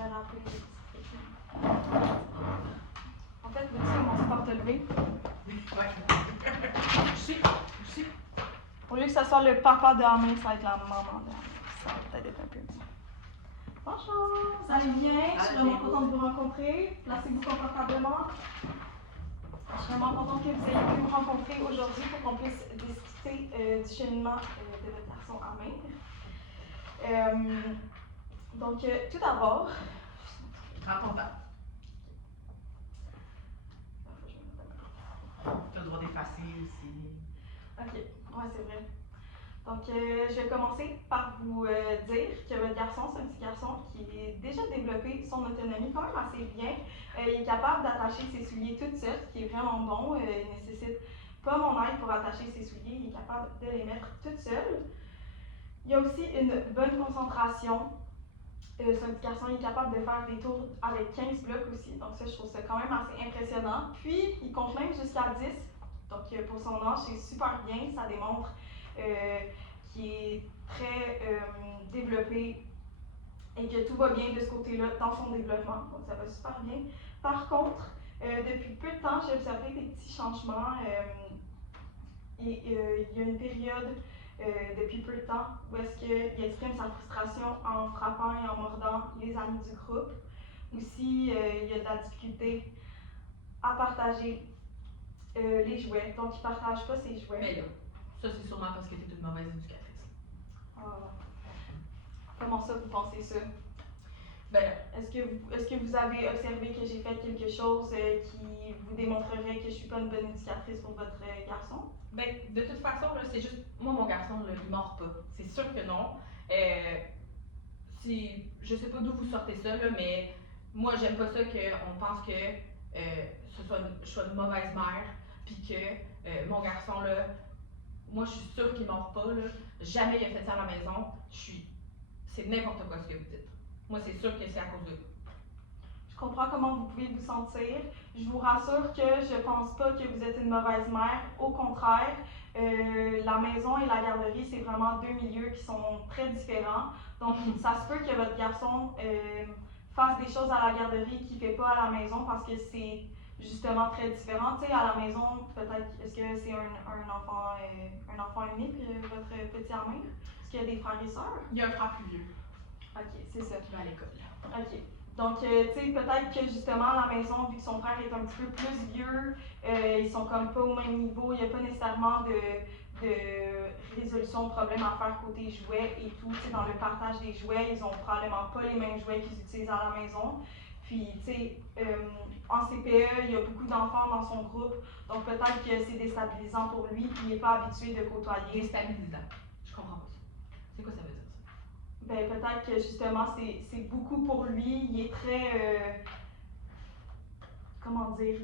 vais rappeler les petits. En fait, veux-tu mon sport te lever? Ouais. Coucher. Au lieu que ce soit le papa de Amé, ça va être la maman de Amé. Ça va peut-être être un peu mieux. Bonjour, vous allez bien? Je suis vraiment contente de vous rencontrer. Placez-vous confortablement. Je suis vraiment contente que vous ayez pu me rencontrer aujourd'hui pour qu'on puisse discuter du cheminement de votre garçon Amé. Donc, tout d'abord, Prends ton temps. Tu as le droit d'effacer aussi. Ok, ouais, c'est vrai. Donc, je vais commencer par vous dire que votre garçon, c'est un petit garçon qui a déjà développé son autonomie quand même assez bien. Il est capable d'attacher ses souliers toute seule, ce qui est vraiment bon. Il ne nécessite pas mon aide pour attacher ses souliers. Il est capable de les mettre toute seule. Il a aussi une bonne concentration. C'est un petit garçon, il est capable de faire des tours avec 15 blocs aussi. Donc ça, je trouve ça quand même assez impressionnant. Puis, il compte même jusqu'à 10. Donc pour son âge, c'est super bien. Ça démontre qu'il est très développé et que tout va bien de ce côté-là dans son développement. Donc ça va super bien. Par contre, depuis peu de temps, j'ai observé des petits changements. Il y a une période depuis peu de temps où est-ce qu'il exprime sa frustration en frappant et en mordant les amis du groupe. Aussi, il y a de la difficulté à partager les jouets. Donc, il ne partage pas ses jouets. Mais là, ça c'est sûrement parce que tu es une mauvaise éducatrice. Comment ça, vous pensez ça? Ben là. Est-ce que vous avez observé que j'ai fait quelque chose qui vous démontrerait que je ne suis pas une bonne éducatrice pour votre garçon? Ben, de toute façon, là, c'est juste. Moi, mon garçon, là, il mord pas. C'est sûr que non. Je sais pas d'où vous sortez ça, là, mais moi, j'aime pas ça qu'on pense que je sois une mauvaise mère, puis que mon garçon, là, moi, je suis sûre qu'il mord pas, là. Jamais il a fait ça à la maison. C'est n'importe quoi ce que vous dites. Moi, c'est sûr que c'est à cause de vous. Je comprends comment vous pouvez vous sentir. Je vous rassure que je pense pas que vous êtes une mauvaise mère. Au contraire, la maison et la garderie, c'est vraiment deux milieux qui sont très différents. Donc, ça se peut que votre garçon fasse des choses à la garderie qu'il ne fait pas à la maison parce que c'est justement très différent. Tu sais, à la maison, peut-être, est-ce que c'est un enfant unique, votre petit Amir? Est-ce qu'il y a des frères et sœurs? Il y a un frère plus vieux. Ok, c'est ça. Qui va à l'école. Ok. Donc, tu sais, peut-être que justement, à la maison, vu que son frère est un petit peu plus vieux, ils sont comme pas au même niveau, il n'y a pas nécessairement de résolution de problème à faire côté jouets et tout. Tu sais, dans le partage des jouets, ils ont probablement pas les mêmes jouets qu'ils utilisent à la maison. Puis, tu sais, en CPE, il y a beaucoup d'enfants dans son groupe, donc peut-être que c'est déstabilisant pour lui, puis il n'est pas habitué de côtoyer. Déstabilisant. Je comprends pas ça. C'est quoi ça veut dire, ça? Ben, peut-être que justement, c'est beaucoup pour lui. Il est très. Comment dire?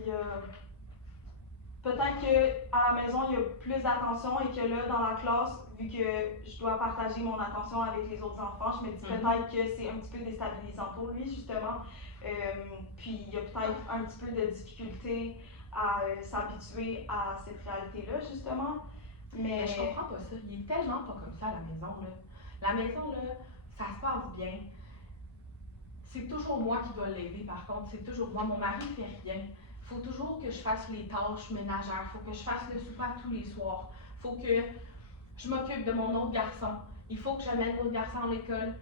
Peut-être qu'à la maison, il y a plus d'attention et que là, dans la classe, vu que je dois partager mon attention avec les autres enfants, je me dis peut-être que c'est un petit peu déstabilisant pour lui, justement. Puis il y a peut-être un petit peu de difficulté à s'habituer à cette réalité-là, justement. Mais je comprends pas ça. Il est tellement pas comme ça à la maison, là. La maison, là, ça se passe bien. C'est toujours moi qui dois l'aider, par contre. C'est toujours moi. Mon mari fait rien. Il faut toujours que je fasse les tâches ménagères. Il faut que je fasse le souper tous les soirs. Il faut que je m'occupe de mon autre garçon. Il faut que j'amène l'autre garçon à l'école.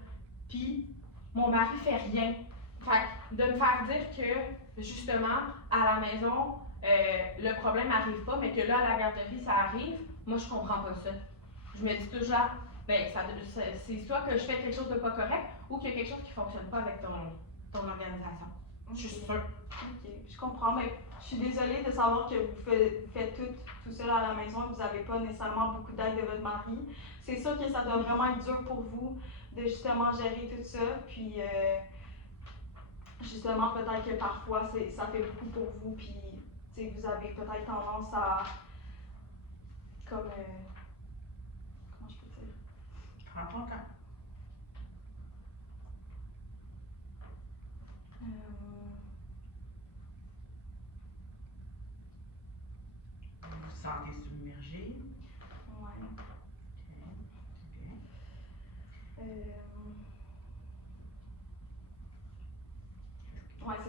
Puis, mon mari fait rien. Fait de me faire dire que, justement, à la maison, le problème n'arrive pas, mais que là, à la garderie, ça arrive, moi, je comprends pas ça. Je me dis toujours, ben, c'est soit que je fais quelque chose de pas correct ou qu'il y a quelque chose qui fonctionne pas avec ton organisation. Okay. Je suis sûre. Ok, je comprends, mais je suis désolée de savoir que vous faites tout seul à la maison et que vous n'avez pas nécessairement beaucoup d'aide de votre mari. C'est sûr que ça doit vraiment être dur pour vous de justement gérer tout ça, puis justement peut-être que parfois ça fait beaucoup pour vous, puis vous avez peut-être tendance à comme comment je peux dire? Prends ton temps. Vous vous sentez submergé? Ouais. Ok, c'est bien.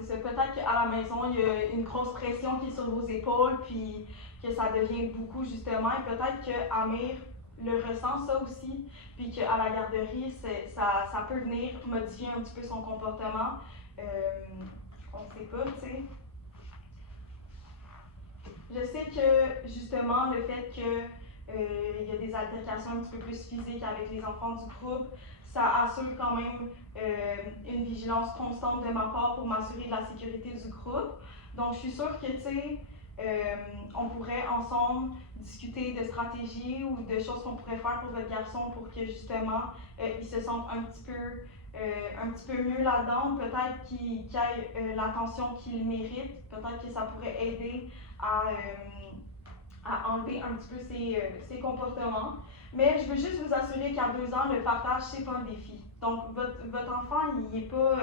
c'est ça. Peut-être qu'à la maison, il y a une grosse pression qui est sur vos épaules, puis que ça devient beaucoup, justement. Et peut-être qu'Amir le ressent, ça aussi, puis qu'à la garderie, ça peut venir modifier un petit peu son comportement. On ne sait pas, tu sais. Je sais que, justement, le fait que il y a des altercations un petit peu plus physiques avec les enfants du groupe, ça assure quand même une vigilance constante de ma part pour m'assurer de la sécurité du groupe. Donc, je suis sûre que, tu sais, on pourrait ensemble discuter de stratégies ou de choses qu'on pourrait faire pour votre garçon pour que, justement, il se sente un petit peu mieux là-dedans, peut-être qu'il ait l'attention qu'il mérite, peut-être que ça pourrait aider à enlever un petit peu ses comportements. Mais je veux juste vous assurer qu'à 2 ans, le partage, c'est pas un défi. Donc, votre enfant, il n'est pas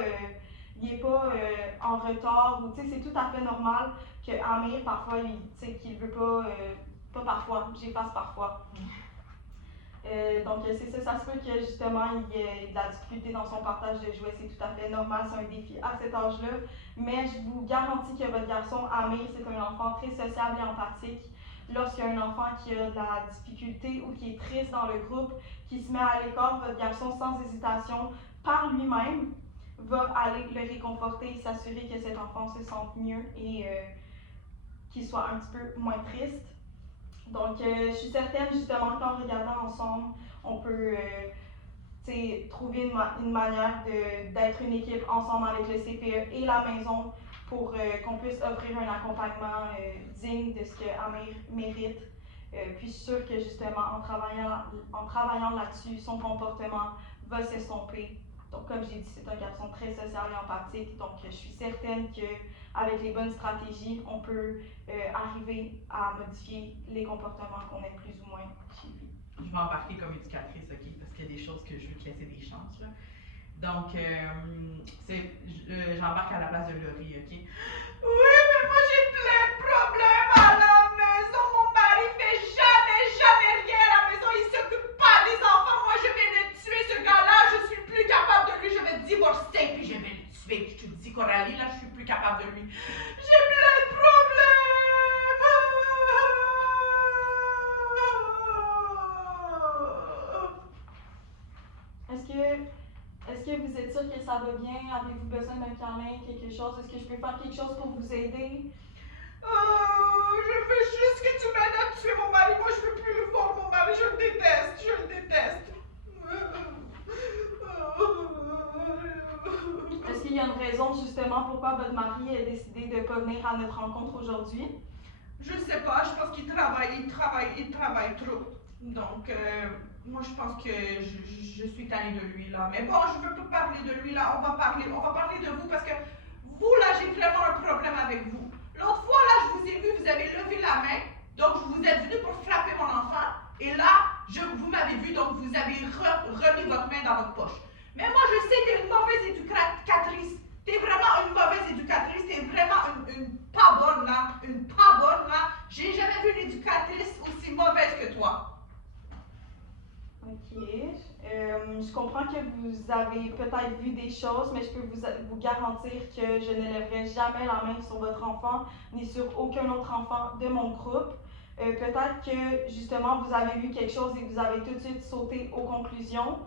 en retard, ou tu sais, c'est tout à fait normal que Amir, parfois, qu'il veut pas parfois, j'efface parfois. Donc, c'est ça se peut que justement, il y ait de la difficulté dans son partage de jouets, c'est tout à fait normal, c'est un défi à cet âge-là. Mais je vous garantis que votre garçon, Amir, c'est un enfant très sociable et empathique. Lorsqu'il y a un enfant qui a de la difficulté ou qui est triste dans le groupe, qui se met à l'écart, votre garçon, sans hésitation, par lui-même, va aller le réconforter et s'assurer que cet enfant se sente mieux et qu'il soit un petit peu moins triste. Donc, je suis certaine, justement, qu'en regardant ensemble, on peut trouver une manière d'être une équipe ensemble avec le CPE et la maison pour qu'on puisse offrir un accompagnement digne de ce que Amir mérite. Puis je suis sûre que, justement, en travaillant là-dessus, son comportement va s'estomper. Donc, comme j'ai dit, c'est un garçon très social et empathique. Donc, je suis certaine qu'avec les bonnes stratégies, on peut arriver à modifier les comportements qu'on aime plus ou moins chez lui. Je vais embarquer comme éducatrice, OK? Parce qu'il y a des choses que je veux qu'il laisser des chances, là. Donc, j'embarque à la place de Laurie, OK? Oui, mais moi j'ai plein de problèmes à la maison. Mon mari fait jamais rien à la maison. Il s'occupe pas des enfants. Moi, je vais le tuer, ce gars-là. Je suis plus capable de lui. Je vais divorcer, puis je vais le tuer. Puis je te dis, Coralie, là, je suis plus capable de lui. J'ai plein de problèmes. Est-ce que vous êtes sûr que ça va bien? Avez-vous besoin d'un câlin, quelque chose? Est-ce que je peux faire quelque chose pour vous aider? Je veux juste que tu m'aides à tuer mon mari. Moi, je veux plus le voir, mon mari. Je le déteste. Est-ce qu'il y a une raison, justement, pourquoi votre mari a décidé de ne pas venir à notre rencontre aujourd'hui? Je sais pas. Je pense qu'il travaille trop. Donc, moi, je pense que je suis tannée de lui, là. Mais bon, je veux pas parler de lui, là. On va parler de vous parce que vous, là, j'ai vraiment un problème avec vous. L'autre fois, là, je vous ai vu, vous avez levé la main. Donc, vous êtes venu pour frapper mon enfant. Et là, vous m'avez vu, donc vous avez remis votre main dans votre poche. Mais moi, je sais que t'es une mauvaise éducatrice. T'es vraiment une mauvaise éducatrice. T'es vraiment une pas bonne, là. Une pas bonne, là. J'ai jamais vu une éducatrice aussi mauvaise que toi. OK. Je comprends que vous avez peut-être vu des choses, mais je peux vous garantir que je ne lèverai jamais la main sur votre enfant, ni sur aucun autre enfant de mon groupe. Peut-être que, justement, vous avez vu quelque chose et vous avez tout de suite sauté aux conclusions.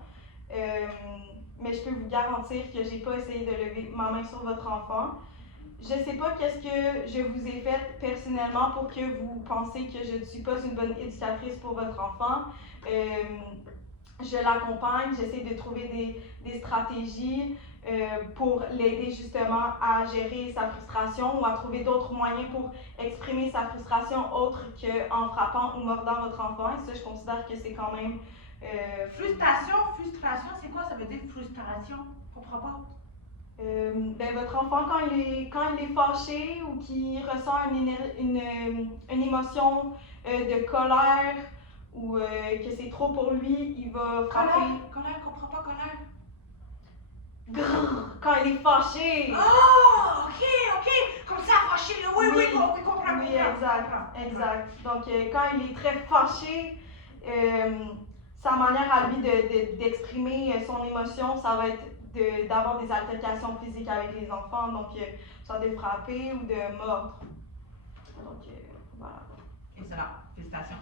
Mais je peux vous garantir que j'ai pas essayé de lever ma main sur votre enfant. Je sais pas qu'est-ce que je vous ai fait personnellement pour que vous pensiez que je ne suis pas une bonne éducatrice pour votre enfant. Je l'accompagne, j'essaie de trouver des stratégies pour l'aider justement à gérer sa frustration ou à trouver d'autres moyens pour exprimer sa frustration autre qu'en frappant ou mordant votre enfant. Et ça, je considère que c'est quand même... Frustration, c'est quoi ça veut dire frustration? Je comprends pas. Votre enfant, quand il est fâché ou qu'il ressent une émotion de colère ou que c'est trop pour lui, il va frapper. Colère, comprends pas colère. Grrr, quand il est fâché. Oh, ok, comme ça, fâché, oui, comprends. Oui, exact. Donc, quand il est très fâché, sa manière à lui d'exprimer son émotion, ça va être d'avoir des altercations physiques avec les enfants, donc soit de frapper ou de mordre. Donc, voilà. Excellent. Félicitations.